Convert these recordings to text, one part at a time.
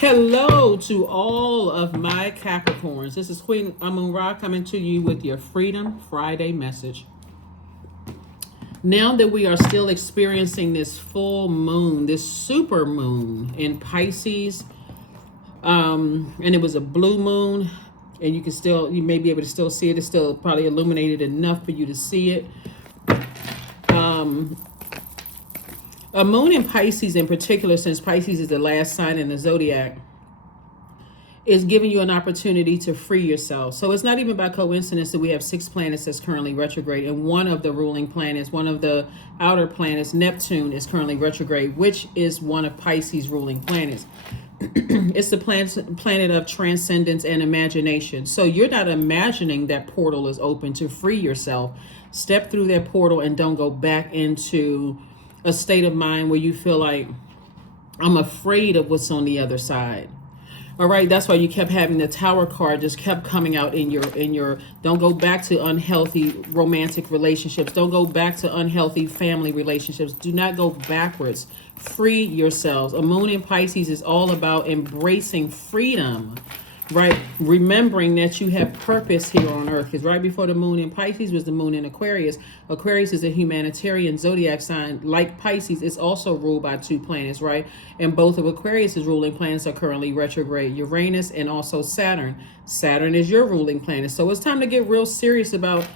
Hello to all of my Capricorns. This is Queen Amun Ra coming to you with your Freedom Friday message. Now that we are still experiencing this full moon, this super moon in Pisces, and it was a blue moon, and you may be able to still see it. It's still probably illuminated enough for you to see it. A moon in Pisces in particular, since Pisces is the last sign in the Zodiac, is giving you an opportunity to free yourself. So it's not even by coincidence that we have 6 planets that's currently retrograde, and one of the ruling planets, one of the outer planets, Neptune, is currently retrograde, which is one of Pisces' ruling planets. It's the planet of transcendence and imagination. So you're not imagining that portal is open to free yourself. Step through that portal and don't go back into a state of mind where you feel like, I'm afraid of what's on the other side. All right, that's why you kept having the Tower card just kept coming out in your don't go back to unhealthy romantic relationships. Don't go back to unhealthy family relationships. Do not go backwards. Free yourselves. A moon in Pisces is all about embracing freedom, right? Remembering that you have purpose here on earth. Because right before the moon in Pisces was the moon in Aquarius. Aquarius is a humanitarian zodiac sign. Like Pisces, it's also ruled by 2 planets, right? And both of Aquarius's ruling planets are currently retrograde. Uranus and also Saturn. Saturn is your ruling planet. So it's time to get real serious about,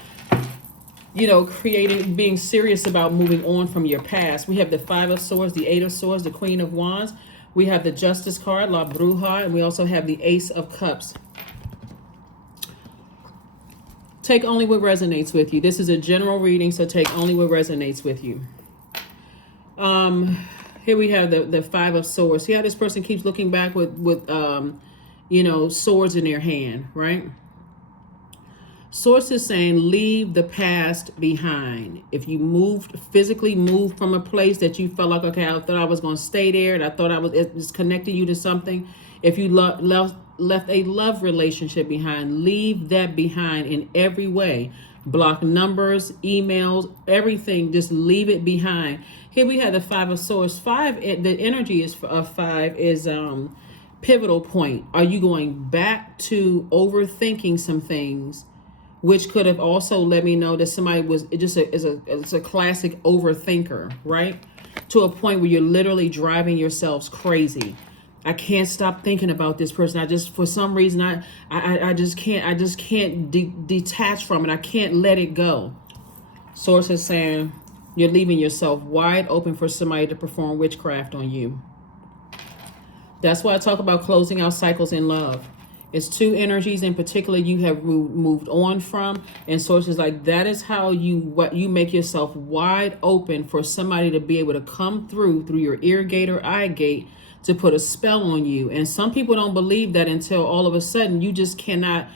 being serious about moving on from your past. We have the 5 of Swords, the 8 of Swords, the Queen of Wands. We have the Justice card, La Bruja, and we also have the Ace of Cups. Take only what resonates with you. This is a general reading, so take only what resonates with you. Here we have the 5 of Swords. See how this person keeps looking back with swords in their hand, right? Source is saying, leave the past behind. If you physically moved from a place that you felt like, okay, I thought I was going to stay there, and I thought it was connecting you to something. If you left a love relationship behind, leave that behind in every way. Block numbers, emails, everything. Just leave it behind. Here we have the 5 of Swords. 5, the energy of 5 is pivotal point. Are you going back to overthinking some things? Which could have also let me know that somebody was is a classic overthinker, right? To a point where you're literally driving yourselves crazy. I can't stop thinking about this person. For some reason, I just can't detach from it. I can't let it go. Source is saying you're leaving yourself wide open for somebody to perform witchcraft on you. That's why I talk about closing out cycles in love. It's 2 energies in particular you have moved on from, and sources like that is how you make yourself wide open for somebody to be able to come through your ear gate or eye gate to put a spell on you. And some people don't believe that until all of a sudden you just cannot.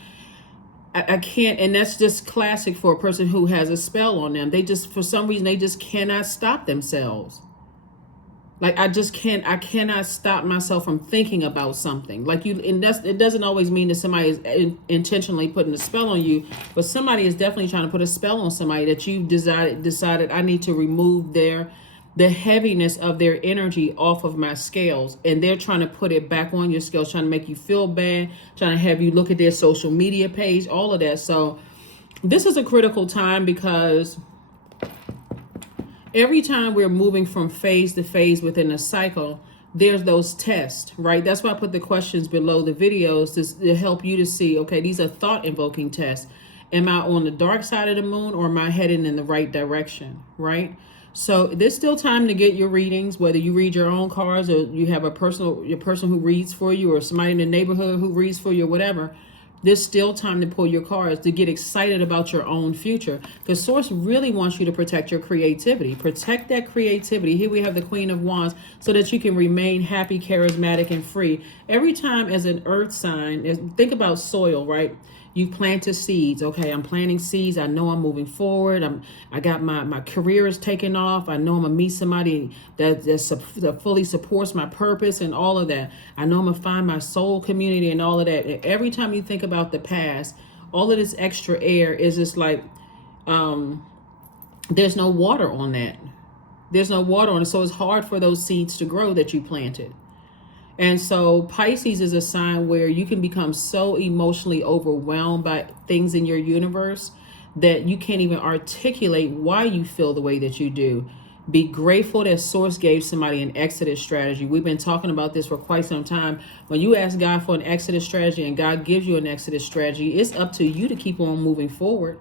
I can't, and that's just classic for a person who has a spell on them. They just, for some reason, they just cannot stop themselves. Like I cannot stop myself from thinking about something. It doesn't always mean that somebody is intentionally putting a spell on you, but somebody is definitely trying to put a spell on somebody that you decided I need to remove the heaviness of their energy off of my scales, and they're trying to put it back on your scales, trying to make you feel bad, trying to have you look at their social media page, all of that. So this is a critical time because every time we're moving from phase to phase within a cycle, there's those tests, right? That's why I put the questions below the videos to help you to see, okay, these are thought-invoking tests. Am I on the dark side of the moon, or am I heading in the right direction, right? So there's still time to get your readings, whether you read your own cards or you have your person who reads for you, or somebody in the neighborhood who reads for you, or whatever. There's still time to pull your cards, to get excited about your own future. Because Source really wants you to protect your creativity. Protect that creativity. Here we have the Queen of Wands, so that you can remain happy, charismatic, and free. Every time as an earth sign, think about soil, right? You planted seeds. Okay, I'm planting seeds. I know I'm moving forward. I got my career is taking off. I know I'm gonna meet somebody that fully supports my purpose and all of that. I know I'm gonna find my soul community and all of that. And every time you think about the past, all of this extra air is just like, there's no water on that. There's no water on it, so it's hard for those seeds to grow that you planted. And so Pisces is a sign where you can become so emotionally overwhelmed by things in your universe that you can't even articulate why you feel the way that you do. Be grateful that Source gave somebody an exodus strategy. We've been talking about this for quite some time. When you ask God for an exodus strategy and God gives you an exodus strategy, it's up to you to keep on moving forward,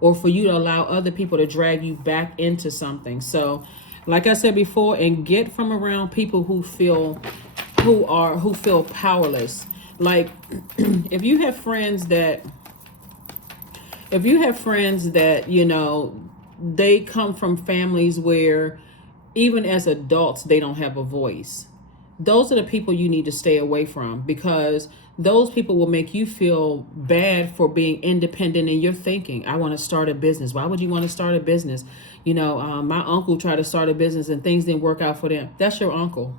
or for you to allow other people to drag you back into something. So, like I said before, and get from around people who feel powerless. Like if you have friends that you know, they come from families where even as adults they don't have a voice, those are the people you need to stay away from, because those people will make you feel bad for being independent in your thinking. I want to start a business. Why would you want to start a business? You know, my uncle tried to start a business and things didn't work out for them. That's your uncle.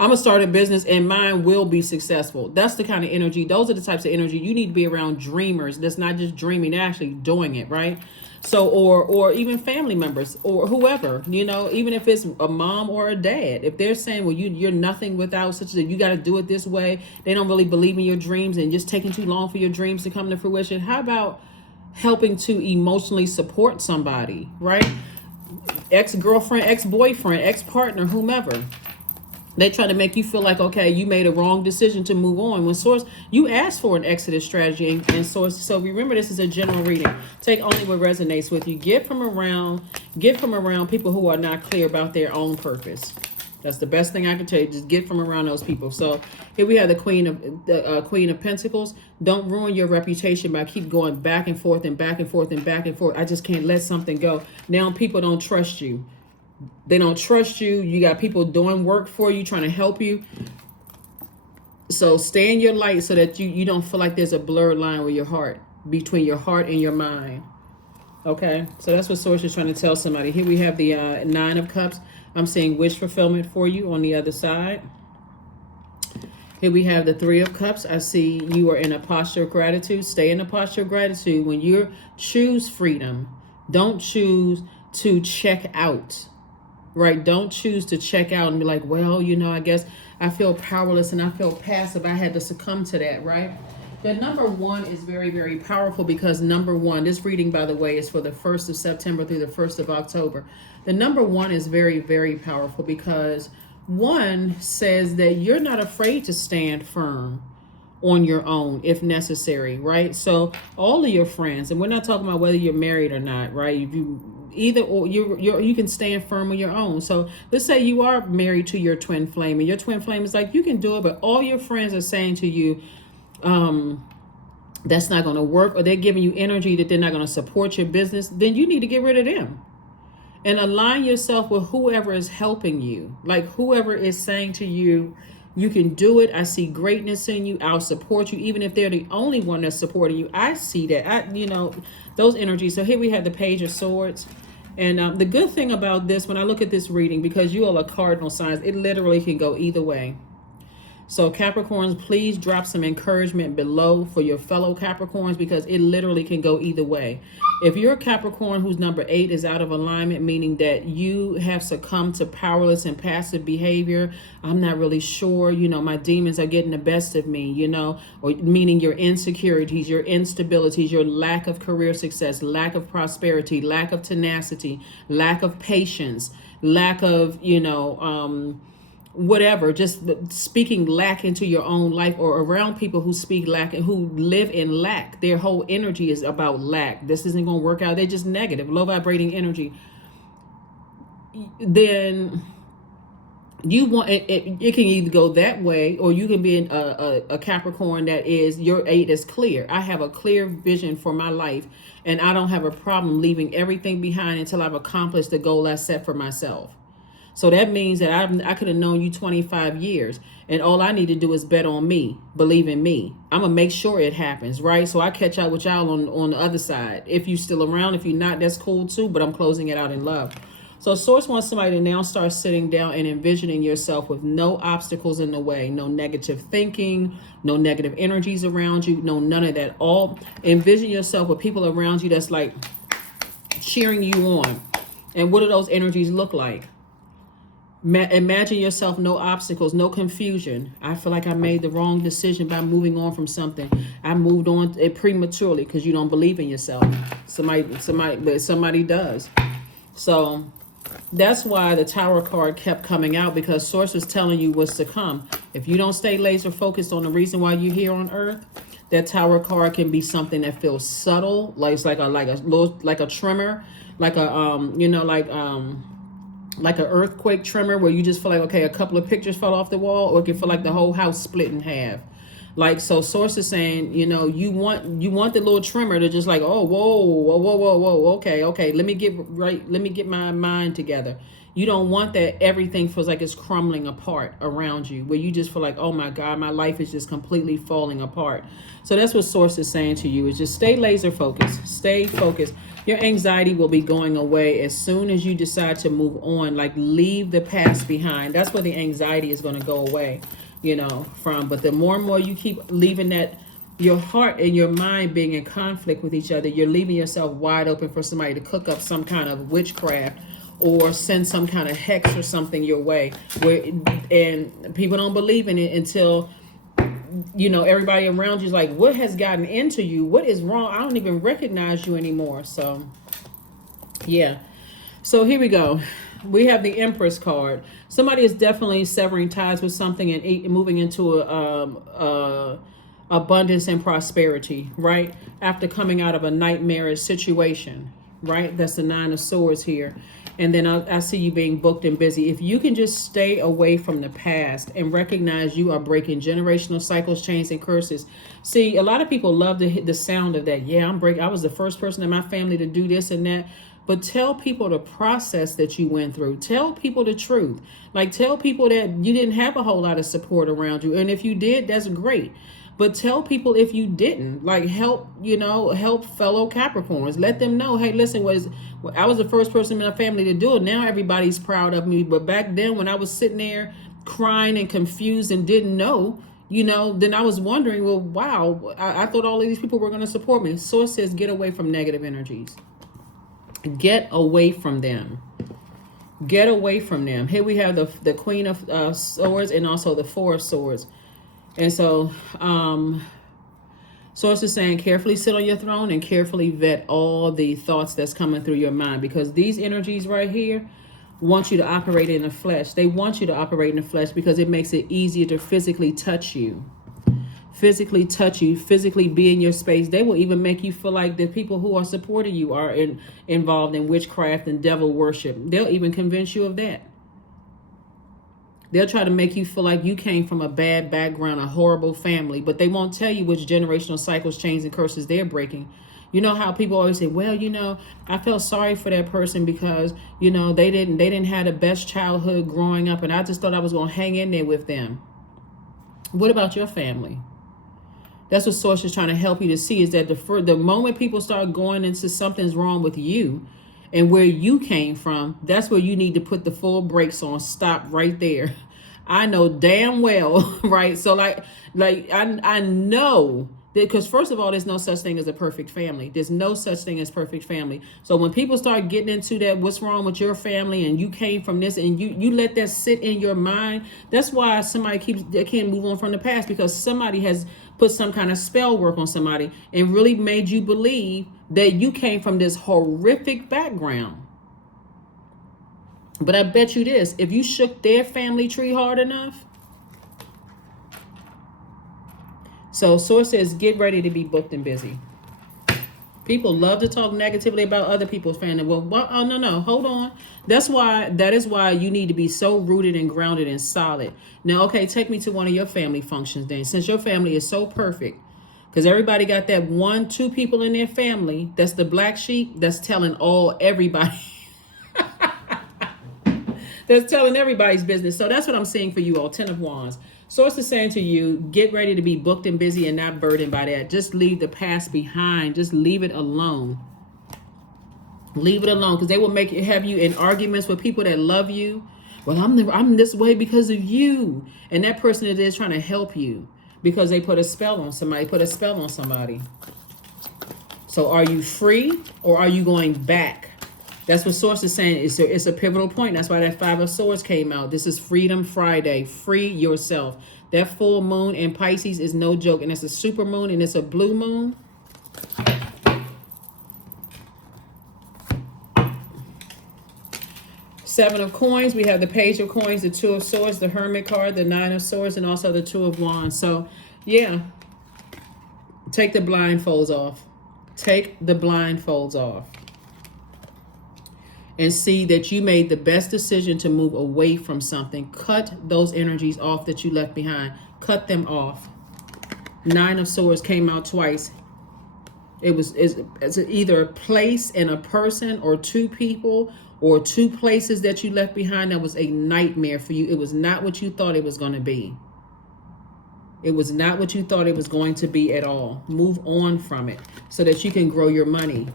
I'm gonna start a business and mine will be successful. That's the kind of energy. Those are the types of energy you need to be around. Dreamers that's not just dreaming, they're actually doing it, right? So, or even family members or whoever, you know, even if it's a mom or a dad, if they're saying, well, you're nothing without such that, you got to do it this way. They don't really believe in your dreams and just taking too long for your dreams to come to fruition. How about helping to emotionally support somebody, right? Ex-girlfriend, ex-boyfriend, ex-partner, whomever. They try to make you feel like, okay, you made a wrong decision to move on. When Source, you asked for an exodus strategy and Source. So remember, this is a general reading. Take only what resonates with you. Get from around people who are not clear about their own purpose. That's the best thing I can tell you. Just get from around those people. So here we have the Queen of Pentacles. Don't ruin your reputation by keep going back and forth and back and forth and back and forth. I just can't let something go. Now people don't trust you. They don't trust you. You got people doing work for you, trying to help you. So stay in your light so that you don't feel like there's a blurred line with your heart, between your heart and your mind. Okay, so that's what Source is trying to tell somebody. Here we have the Nine of Cups. I'm seeing wish fulfillment for you on the other side. Here we have the Three of Cups. I see you are in a posture of gratitude. Stay in a posture of gratitude. When you choose freedom, don't choose to check out. Right? Don't choose to check out and be like, well, you know, I guess I feel powerless and I feel passive. I had to succumb to that, right? The number one is very, very powerful, because number one, this reading, by the way, is for the 1st of September through the 1st of October. The number one is very, very powerful because one says that you're not afraid to stand firm on your own if necessary, right? So all of your friends, and we're not talking about whether you're married or not, right? If you either or, you can stand firm on your own. So let's say you are married to your twin flame, and your twin flame is like, you can do it, but all your friends are saying to you, that's not going to work, or they're giving you energy that they're not going to support your business. Then you need to get rid of them and align yourself with whoever is helping you, like whoever is saying to you, you can do it. I see greatness in you. I'll support you. Even if they're the only one that's supporting you, I see that. You know, those energies. So here we have the Page of Swords. And the good thing about this, when I look at this reading, because you all are cardinal signs, it literally can go either way. So Capricorns, please drop some encouragement below for your fellow Capricorns, because it literally can go either way. If you're a Capricorn whose number 8 is out of alignment, meaning that you have succumbed to powerless and passive behavior, I'm not really sure, you know, my demons are getting the best of me, you know, or meaning your insecurities, your instabilities, your lack of career success, lack of prosperity, lack of tenacity, lack of patience, lack of, you know, whatever, just speaking lack into your own life, or around people who speak lack and who live in lack. Their whole energy is about lack. This isn't going to work out. They're just negative, low vibrating energy. Then you want it can either go that way, or you can be a Capricorn that is, your 8 is clear. I have a clear vision for my life, and I don't have a problem leaving everything behind until I've accomplished the goal I set for myself. So that means that I could have known you 25 years, and all I need to do is bet on me, believe in me. I'm going to make sure it happens, right? So I catch up with y'all on the other side. If you're still around, if you're not, that's cool too, but I'm closing it out in love. So Source wants somebody to now start sitting down and envisioning yourself with no obstacles in the way, no negative thinking, no negative energies around you, no none of that. All envision yourself with people around you that's like cheering you on. And what do those energies look like? Imagine yourself, no obstacles, no confusion. I feel like I made the wrong decision by moving on from something. I moved on prematurely because you don't believe in yourself. Somebody does. So that's why the Tower card kept coming out, because Source was telling you what's to come. If you don't stay laser focused on the reason why you're here on Earth, that Tower card can be something that feels subtle, like it's like a tremor, like an earthquake tremor, where you just feel like, okay, a couple of pictures fell off the wall, or it can feel like the whole house split in half. Like, so Source is saying, you want the little tremor to just like, oh, whoa, okay, let me get my mind together. You don't want that everything feels like it's crumbling apart around you, where you just feel like, oh my God, my life is just completely falling apart. So that's what Source is saying to you, is just stay laser focused, stay focused. Your anxiety will be going away as soon as you decide to move on, like leave the past behind. That's where the anxiety is going to go away, from. But the more and more you keep leaving that, your heart and your mind being in conflict with each other, you're leaving yourself wide open for somebody to cook up some kind of witchcraft or send some kind of hex or something your way. And people don't believe in it until everybody around you is like, what has gotten into you? What is wrong? I don't even recognize you anymore. So, yeah. So here we go. We have the Empress card. Somebody is definitely severing ties with something and moving into abundance and prosperity, right? After coming out of a nightmarish situation, right? That's the Nine of Swords here. And then I see you being booked and busy. If you can just stay away from the past and recognize you are breaking generational cycles, chains, and curses. See, a lot of people love to hit the sound of that. Yeah, I was the first person in my family to do this and that. But tell people the process that you went through. Tell people the truth. Like, tell people that you didn't have a whole lot of support around you. And if you did, that's great. But tell people if you didn't, like, help fellow Capricorns. Let them know, hey, listen, I was the first person in my family to do it. Now everybody's proud of me. But back then, when I was sitting there crying and confused and didn't know, then I was wondering, well, wow, I thought all of these people were going to support me. Source says, get away from negative energies. Get away from them. Get away from them. Here we have the Queen of Swords and also the Four of Swords. And so Source is saying, carefully sit on your throne and carefully vet all the thoughts that's coming through your mind, because these energies right here want you to operate in the flesh. They want you to operate in the flesh because it makes it easier to physically touch you. Physically be in your space. They will even make you feel like the people who are supporting you are involved in witchcraft and devil worship. They'll even convince you of that. They'll try to make you feel like you came from a bad background, a horrible family, but they won't tell you which generational cycles, chains, and curses they're breaking. You know how people always say, well, I felt sorry for that person because, they didn't have the best childhood growing up, and I just thought I was going to hang in there with them. What about your family? That's what Source is trying to help you to see, is that the moment people start going into something's wrong with you and where you came from, that's where you need to put the full brakes on. Stop right there. I know damn well, right? So I know that, because first of all, there's no such thing as a perfect family. There's no such thing as perfect family. So when people start getting into that, what's wrong with your family and you came from this, and you let that sit in your mind, that's why they can't move on from the past, because somebody has put some kind of spell work on somebody and really made you believe that you came from this horrific background. But I bet you this, if you shook their family tree hard enough. So Source says, get ready to be booked and busy. People love to talk negatively about other people's family. Well, oh, no, hold on. That is why you need to be so rooted and grounded and solid. Now, okay, take me to one of your family functions then, since your family is so perfect. Because everybody got that 1-2 people in their family that's the black sheep that's telling everybody. That's telling everybody's business. So that's what I'm seeing for you all. 10 of Wands. Source is saying to you, get ready to be booked and busy and not burdened by that. Just leave the past behind. Just leave it alone. Leave it alone, because they will have you in arguments with people that love you. Well, I'm this way because of you. And that person is trying to help you because they put a spell on somebody. So are you free, or are you going back That's what Source is saying. It's a pivotal point. That's why that Five of Swords came out. This is Freedom Friday. Free yourself. That full moon in Pisces is no joke. And it's a super moon and it's a blue moon. Seven of Coins. We have the Page of Coins, the Two of Swords, the Hermit card, the Nine of Swords, and also the Two of Wands. So, yeah. Take the blindfolds off. Take the blindfolds off. And see that you made the best decision to move away from something. Cut those energies off that you left behind. Cut them off. Nine of Swords came out twice. It's either a place and a person or two people or two places that you left behind that was a nightmare for you. It was not what you thought it was going to be. It was not what you thought it was going to be at all. Move on from it so that you can grow your money.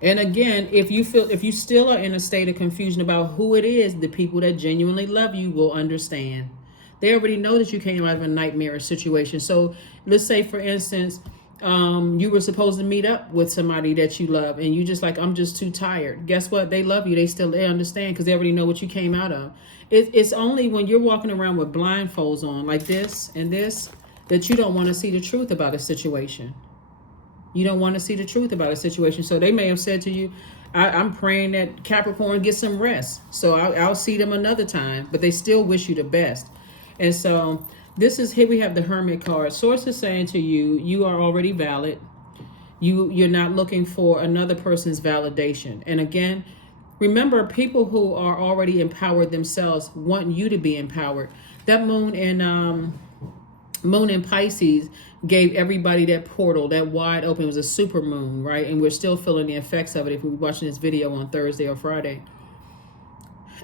And again, if you still are in a state of confusion about who it is, the people that genuinely love you will understand. They already know that you came out of a nightmarish situation. So let's say, for instance, you were supposed to meet up with somebody that you love and you just like, I'm just too tired. Guess what? They love you. They understand because they already know what you came out of. It's only when you're walking around with blindfolds on like this and this that you don't want to see the truth about a situation. You don't want to see the truth about a situation. So they may have said to you, I'm praying that Capricorn gets some rest. So I'll see them another time. But they still wish you the best. And so this is, here we have the Hermit card. Source is saying to you, you are already valid. You're not looking for another person's validation. And again, remember, people who are already empowered themselves want you to be empowered. That moon in Pisces gave everybody that portal, that wide open. It was a super moon, right? And we're still feeling the effects of it if we're watching this video on Thursday or Friday.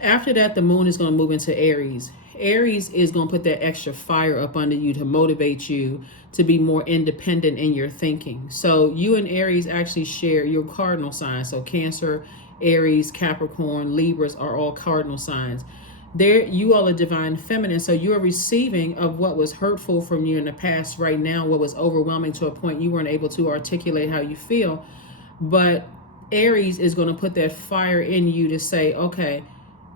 After that, the moon is going to move into Aries. Aries is going to put that extra fire up under you to motivate you to be more independent in your thinking. So you and Aries actually share your cardinal signs. So Cancer, Aries, Capricorn, Libras are all cardinal signs. There, you all are divine feminine, so you are receiving of what was hurtful from you in the past right now, what was overwhelming to a point you weren't able to articulate how you feel. But Aries is going to put that fire in you to say, okay,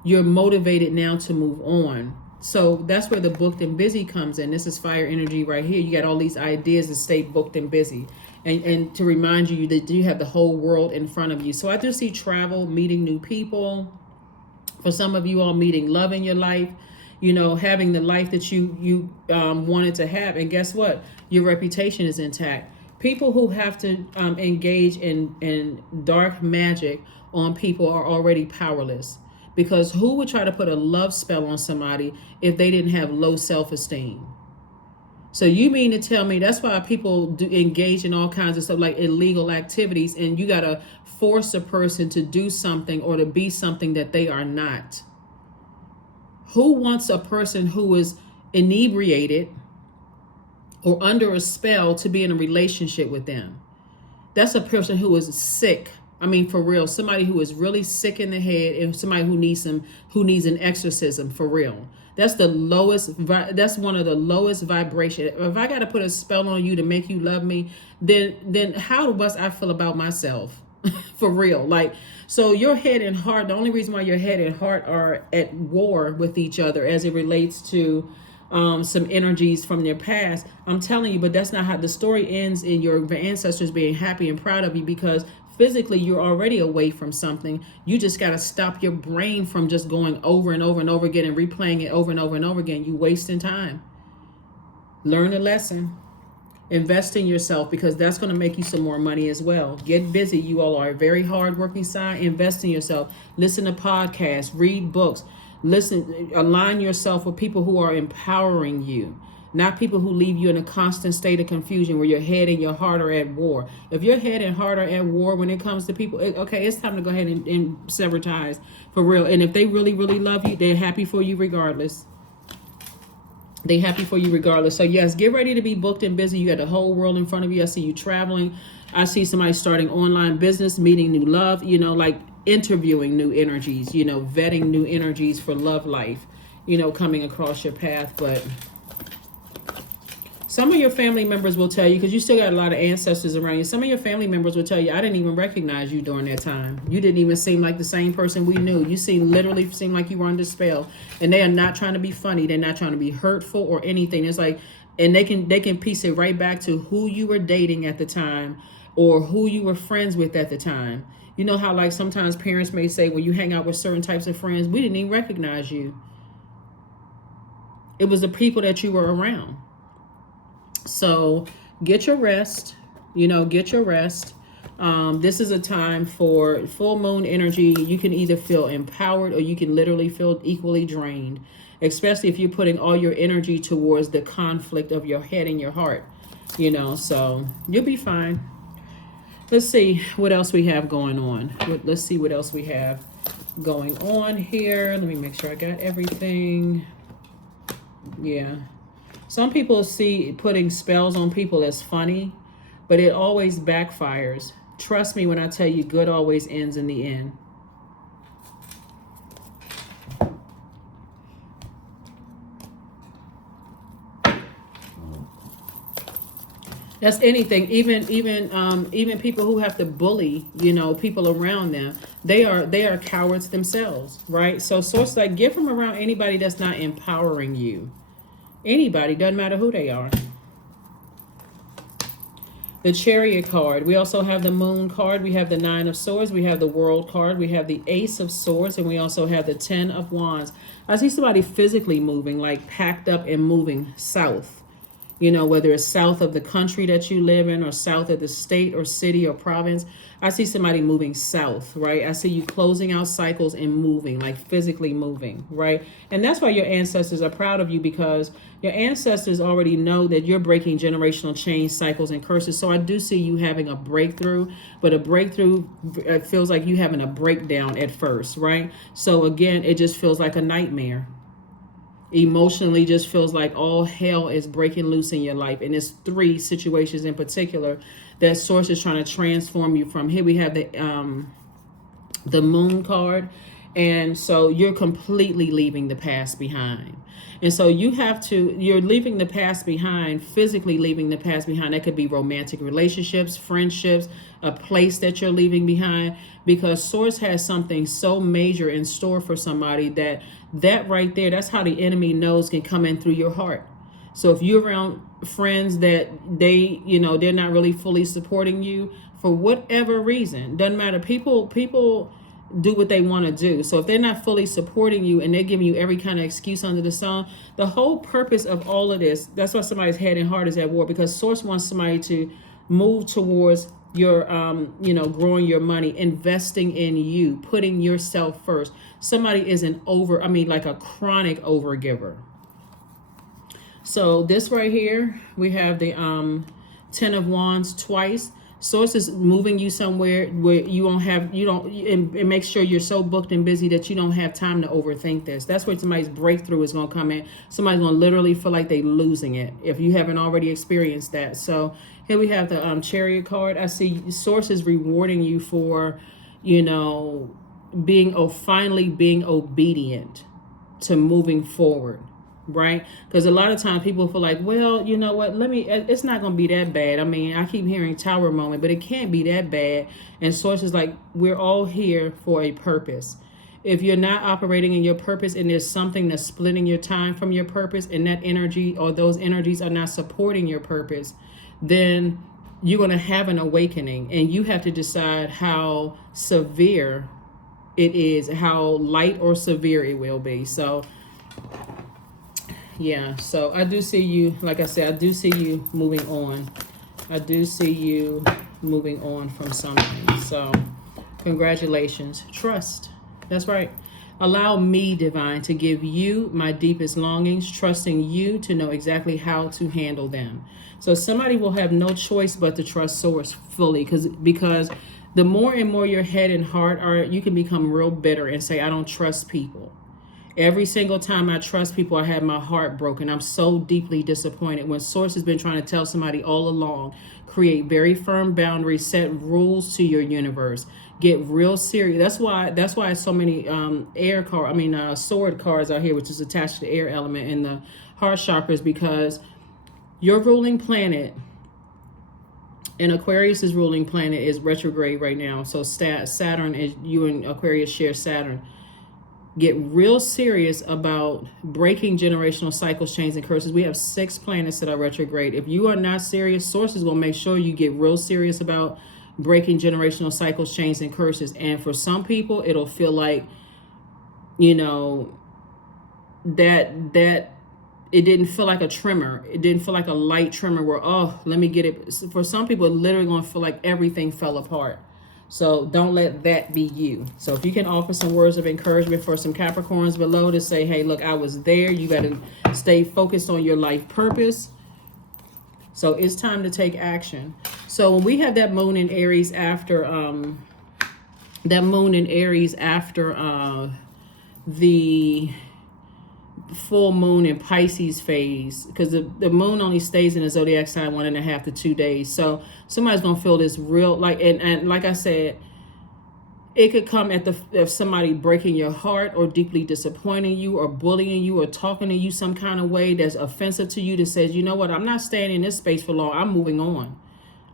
you're motivated now to move on. So that's where the booked and busy comes in. This is fire energy right here. You got all these ideas to stay booked and busy. And to remind you that you have the whole world in front of you. So I do see travel, meeting new people. For some of you all, meeting love in your life, you know, having the life that you wanted to have. And guess what? Your reputation is intact. People who have to engage in dark magic on people are already powerless. Because who would try to put a love spell on somebody if they didn't have low self-esteem? So you mean to tell me that's why people do engage in all kinds of stuff like illegal activities, and you got to force a person to do something or to be something that they are not? Who wants a person who is inebriated or under a spell to be in a relationship with them? That's a person who is sick. I mean, for real, somebody who is really sick in the head and somebody who needs an exorcism for real. That's the lowest. That's one of the lowest vibration. If I got to put a spell on you to make you love me, then how must I feel about myself? For real. Like, so your head and heart, the only reason why your head and heart are at war with each other as it relates to some energies from their past, I'm telling you, but that's not how the story ends in your ancestors being happy and proud of you, because physically you're already away from something. You just got to stop your brain from just going over and over and over again and replaying it over and over and over again. You wasting time. Learn a lesson. Invest in yourself, because that's going to make you some more money as well. Get busy. You all are a very hardworking sign. Invest in yourself. Listen to podcasts, read books, align yourself with people who are empowering you, not people who leave you in a constant state of confusion where your head and your heart are at war. If your head and heart are at war when it comes to people, okay, it's time to go ahead and sever ties for real. And if they really, really love you, they're happy for you regardless. They happy for you regardless. So yes, get ready to be booked and busy. You got the whole world in front of you. I see you traveling. I see somebody starting online business, meeting new love, like interviewing new energies, vetting new energies for love life, coming across your path. But Some of your family members will tell you, because you still got a lot of ancestors around you, some of your family members will tell you, I didn't even recognize you during that time. You didn't even seem like the same person we knew. You literally seem like you were under spell. And they are not trying to be funny. They're not trying to be hurtful or anything. It's like, and they can piece it right back to who you were dating at the time or who you were friends with at the time. You know how like sometimes parents may say, when you hang out with certain types of friends, we didn't even recognize you. It was the people that you were around. So get your rest, get your rest. This is a time for full moon energy. You can either feel empowered or you can literally feel equally drained, especially if you're putting all your energy towards the conflict of your head and your heart, so you'll be fine. Let's see what else we have going on. Let's see what else we have going on here. Let me make sure I got everything. Yeah. Some people see putting spells on people as funny, but it always backfires. Trust me when I tell you, good always ends in the end. That's anything. Even people who have to bully, people around them. They are cowards themselves, right? So source like, get from around anybody that's not empowering you. Anybody, doesn't matter who they are. The Chariot card. We also have the Moon card. We have the Nine of Swords. We have the World card. We have the Ace of Swords. And we also have the Ten of Wands. I see somebody physically moving, like packed up and moving south. Whether it's south of the country that you live in or south of the state or city or province. I see somebody moving south, right? I see you closing out cycles and moving, like physically moving, right? And that's why your ancestors are proud of you, because your ancestors already know that you're breaking generational chain cycles and curses. So I do see you having a breakthrough, but a breakthrough, it feels like you having a breakdown at first, right? So again, it just feels like a nightmare. Emotionally just feels like all hell is breaking loose in your life. And it's 3 situations in particular that source is trying to transform you from. Here we have the Moon card. And so you're completely leaving the past behind. And so you're leaving the past behind, physically leaving the past behind. That could be romantic relationships, friendships, a place that you're leaving behind, because source has something so major in store for somebody that right there, that's how the enemy knows can come in through your heart. So if you're around friends that they're not really fully supporting you for whatever reason, doesn't matter. People do what they want to do. So if they're not fully supporting you and they're giving you every kind of excuse under the sun, the whole purpose of all of this, that's why somebody's head and heart is at war, because source wants somebody to move towards your, growing your money, investing in you, putting yourself first. Somebody is like a chronic overgiver. So this right here, we have the Ten of Wands twice. Source is moving you somewhere where and make sure you're so booked and busy that you don't have time to overthink this. That's where somebody's breakthrough is going to come in. Somebody's going to literally feel like they're losing it if you haven't already experienced that. So here we have the Chariot card. I see source is rewarding you for, finally being obedient to moving forward. Right? Because a lot of times people feel like, well, you know what, it's not going to be that bad. I mean, I keep hearing tower moment, but it can't be that bad. And source is like, we're all here for a purpose. If you're not operating in your purpose and there's something that's splitting your time from your purpose, and that energy or those energies are not supporting your purpose, then you're going to have an awakening, and you have to decide how severe it is, how light or severe it will be. So yeah, so I do see you, like I said, I do see you moving on. I do see you moving on from something. So congratulations. Trust. That's right. Allow me, divine, to give you my deepest longings, trusting you to know exactly how to handle them. So somebody will have no choice but to trust source fully, because the more and more your head and heart are, you can become real bitter and say, I don't trust people. Every single time I trust people, I have my heart broken. I'm so deeply disappointed. When source has been trying to tell somebody all along, create very firm boundaries, set rules to your universe, get real serious. That's why so many sword cards out here, which is attached to the air element in the heart chakras, because Your ruling planet, and Aquarius's ruling planet, is retrograde right now. So Saturn, is you and Aquarius share Saturn. Get real serious about breaking generational cycles, chains, and curses. We have 6 planets that are retrograde. If you are not serious, sources will make sure you get real serious about breaking generational cycles, chains, and curses. And for some people, it'll feel like, you know, that it didn't feel like a tremor. It didn't feel like a light tremor where, oh, let me get it. For some people, it literally going to feel like everything fell apart. So don't let that be you. So if you can offer some words of encouragement for some Capricorns below to say, hey, look, I was there. You got to stay focused on your life purpose. So it's time to take action. So when we have that moon in Aries after the full moon in Pisces phase, because the moon only stays in the zodiac sign 1.5 to 2 days. So somebody's gonna feel this real, like, and like I said, it could come at if somebody breaking your heart or deeply disappointing you or bullying you or talking to you some kind of way that's offensive to you, that says, you know what, I'm not staying in this space for long, I'm moving on.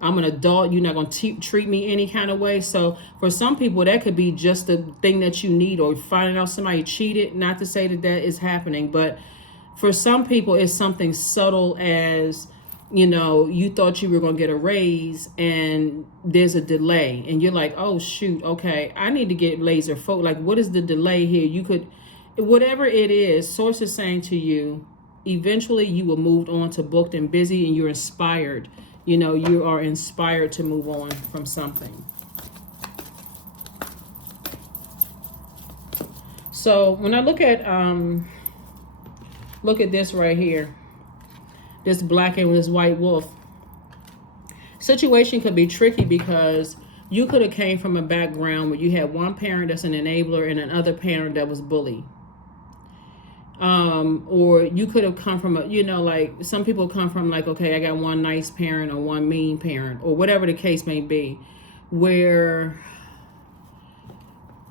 I'm an adult. You're not going to treat me any kind of way. So for some people, that could be just the thing that you need, or finding out somebody cheated. Not to say that that is happening, but for some people, it's something subtle as, you know, you thought you were going to get a raise and there's a delay and you're like, oh, shoot. Okay, I need to get laser focused. Like, what is the delay here? You could, whatever it is, source is saying to you, eventually you will move on to booked and busy, and you're inspired. You know, you are inspired to move on from something. So when I look at this right here, this black and this white wolf, situation could be tricky because you could have came from a background where you had one parent that's an enabler and another parent that was bullied. Or you could have come from a, you know, like some people come from like, okay, I got one nice parent or one mean parent or whatever the case may be, where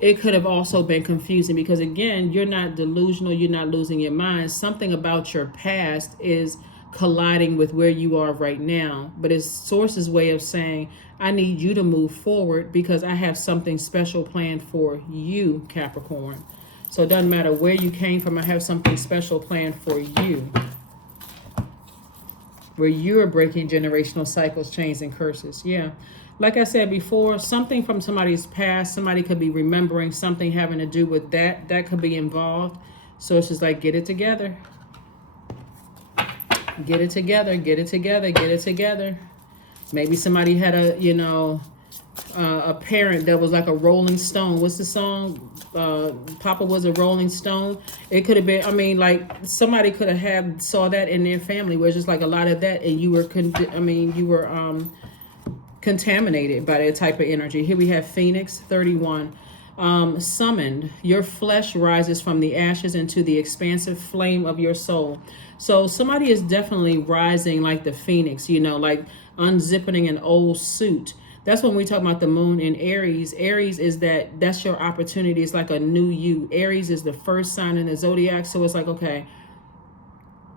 it could have also been confusing because, again, you're not delusional. You're not losing your mind. Something about your past is colliding with where you are right now. But it's source's way of saying, I need you to move forward because I have something special planned for you, Capricorn. So it doesn't matter where you came from. I have something special planned for you, where you're breaking generational cycles, chains, and curses. Yeah. Like I said before, something from somebody's past, somebody could be remembering something having to do with that. That could be involved. So it's just like, get it together. Get it together, get it together, get it together. Maybe somebody had a, you know, a parent that was like a Rolling Stone. What's the song? Papa was a Rolling Stone. It could have been, I mean, like somebody could have saw that in their family where it's just like a lot of that, and you were, contaminated by that type of energy. Here we have Phoenix 31. Summoned, your flesh rises from the ashes into the expansive flame of your soul. So somebody is definitely rising like the Phoenix, you know, like unzipping an old suit. That's when we talk about the moon in Aries. Aries is that's your opportunity. It's like a new you. Aries is the first sign in the zodiac. So it's like, okay,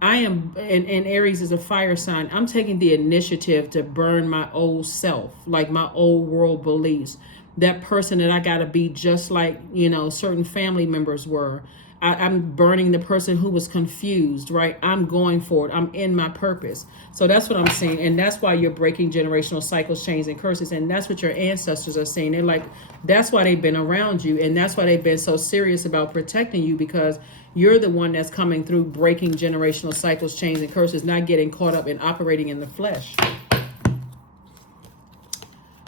I am, and Aries is a fire sign. I'm taking the initiative to burn my old self, like my old world beliefs. That person that I got to be just like, you know, certain family members were. I'm burning the person who was confused, right? I'm going for it. I'm in my purpose. So that's what I'm saying. And that's why you're breaking generational cycles, chains, and curses. And that's what your ancestors are saying. They're like, that's why they've been around you. And that's why they've been so serious about protecting you, because you're the one that's coming through breaking generational cycles, chains, and curses, not getting caught up in operating in the flesh.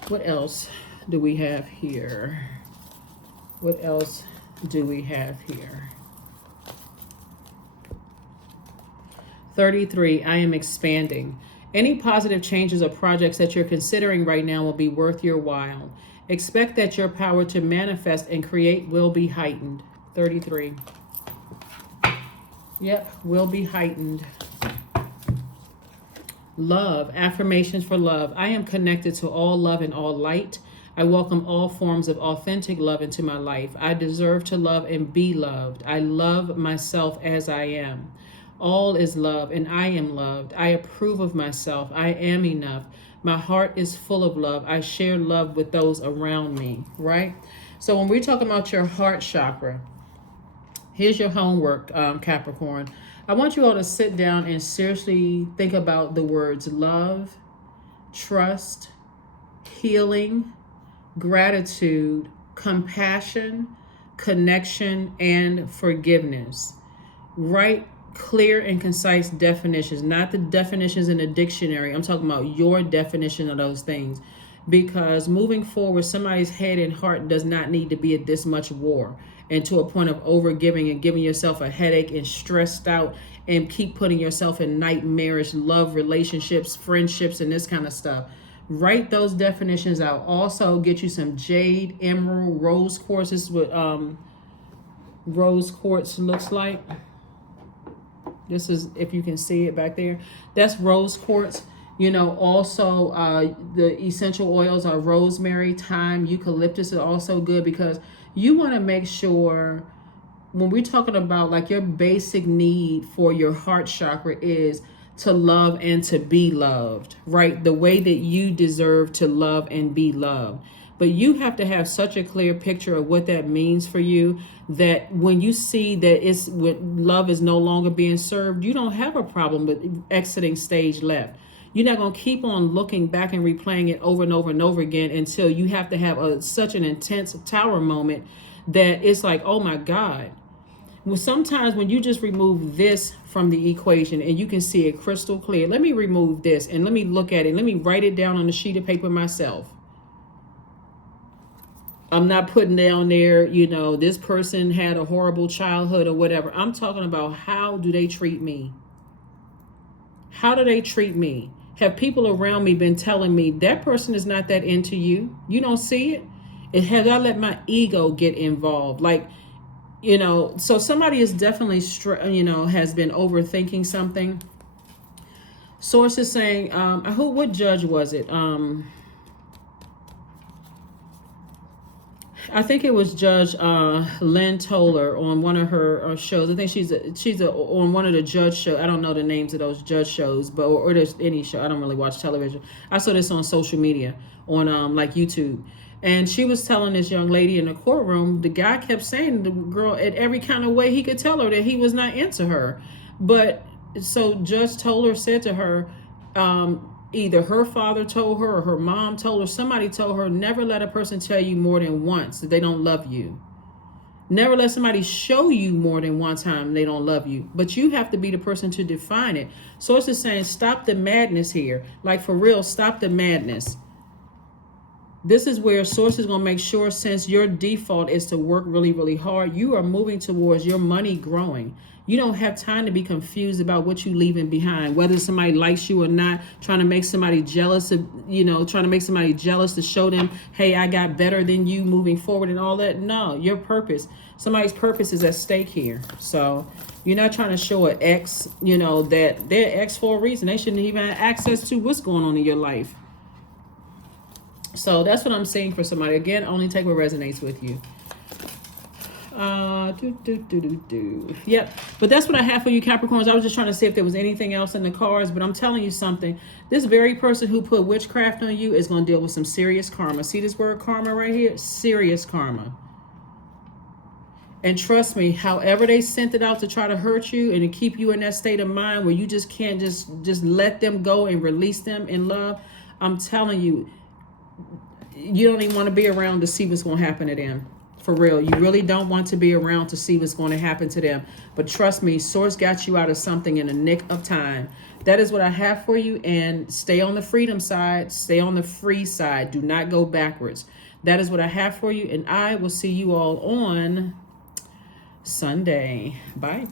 What else do we have here? What else do we have here? 33, I am expanding. Any positive changes or projects that you're considering right now will be worth your while. Expect that your power to manifest and create will be heightened. 33. Yep, will be heightened. Love, affirmations for love. I am connected to all love and all light. I welcome all forms of authentic love into my life. I deserve to love and be loved. I love myself as I am. All is love, and I am loved. I approve of myself. I am enough. My heart is full of love. I share love with those around me, right? So when we're talking about your heart chakra, here's your homework, Capricorn. I want you all to sit down and seriously think about the words love, trust, healing, gratitude, compassion, connection, and forgiveness. Write clear and concise definitions, not the definitions in a dictionary. I'm talking about your definition of those things. Because moving forward, somebody's head and heart does not need to be at this much war and to a point of overgiving and giving yourself a headache and stressed out and keep putting yourself in nightmarish love relationships, friendships, and this kind of stuff. Write those definitions out. Also, get you some jade, emerald, rose quartz. This is what rose quartz looks like. This is, if you can see it back there, that's rose quartz. You know, also the essential oils are rosemary, thyme, eucalyptus are also good, because you want to make sure when we're talking about like your basic need for your heart chakra is to love and to be loved, right? The way that you deserve to love and be loved. But you have to have such a clear picture of what that means for you, that when you see that it's when love is no longer being served, you don't have a problem with exiting stage left. You're not going to keep on looking back and replaying it over and over and over again until you have to have such an intense tower moment that it's like, oh my God. Well, sometimes when you just remove this from the equation and you can see it crystal clear, let me remove this and let me look at it. Let me write it down on a sheet of paper myself. I'm not putting down there, you know, this person had a horrible childhood or whatever. I'm talking about, how do they treat me? How do they treat me? Have people around me been telling me that person is not that into you? You don't see it? Have I let my ego get involved? Like, you know, so somebody is definitely, has been overthinking something. Source is saying, what judge was it? I think it was Judge Lynn Toller on one of her shows. I think she's on one of the judge shows. I don't know the names of those judge shows, but or there's any show. I don't really watch television. I saw this on social media on like YouTube, and she was telling this young lady in the courtroom. The guy kept saying to the girl in every kind of way he could tell her that he was not into her, but so Judge Toller said to her. Either her father told her or her mom told her, somebody told her, never let a person tell you more than once that they don't love you. Never let somebody show you more than one time they don't love you. But you have to be the person to define it. So it's just saying, stop the madness here. Like, for real, stop the madness. This is where Source is going to make sure, since your default is to work really, really hard, you are moving towards your money growing. You don't have time to be confused about what you're leaving behind, whether somebody likes you or not, trying to make somebody jealous of, trying to make somebody jealous to show them, hey, I got better than you moving forward and all that. No, your purpose. Somebody's purpose is at stake here. So you're not trying to show an ex, that they're ex for a reason. They shouldn't even have access to what's going on in your life. So that's what I'm saying for somebody. Again, only take what resonates with you. Yep. But that's what I have for you, Capricorns. I was just trying to see if there was anything else in the cards, but I'm telling you something. This very person who put witchcraft on you is going to deal with some serious karma. See this word karma right here? Serious karma. And trust me, however they sent it out to try to hurt you and to keep you in that state of mind where you just can't just let them go and release them in love, I'm telling you, you don't even want to be around to see what's going to happen to them. For real, you really don't want to be around to see what's going to happen to them. But trust me, Source got you out of something in the nick of time. That is what I have for you. And stay on the freedom side. Stay on the free side. Do not go backwards. That is what I have for you. And I will see you all on Sunday. Bye.